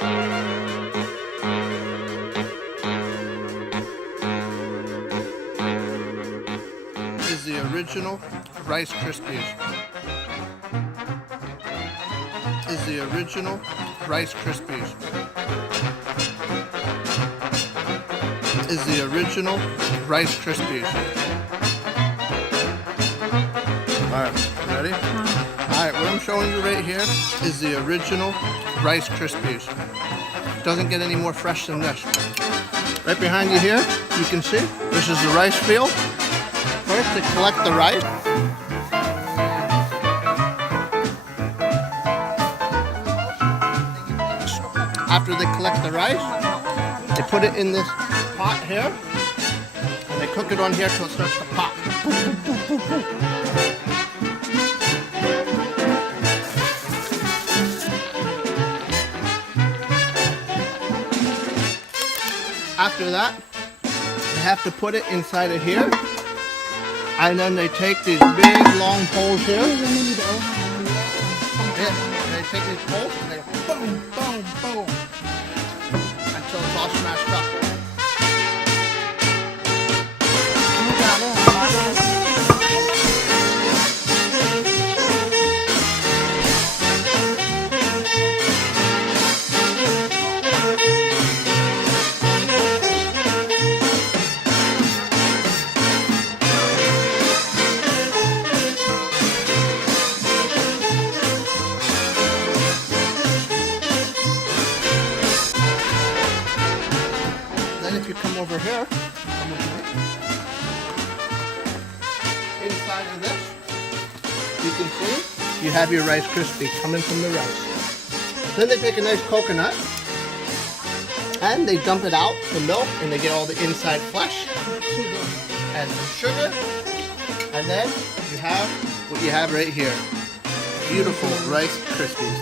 Is the original Rice Krispies. Is the original Rice Krispies. Is the original Rice Krispies. Alright, ready? Alright, what I'm showing you right here is the original Rice Krispies. Doesn't get any more fresh than this. Right behind you here, you can see, this is the rice field. First, they collect the rice. After they collect the rice, they put it in this pot here, and they cook it on here till it starts to pop. After that, they have to put it inside of here, and then they take these big long poles here. Yeah, they take these poles and they boom, boom, boom, until it's all smashed up. If you come over here, inside of this, you can see you have your Rice Krispies coming from the rice. Then they take a nice coconut and they dump it out, the milk, and they get all the inside flesh and some sugar, and then you have what you have right here. Beautiful Rice Krispies.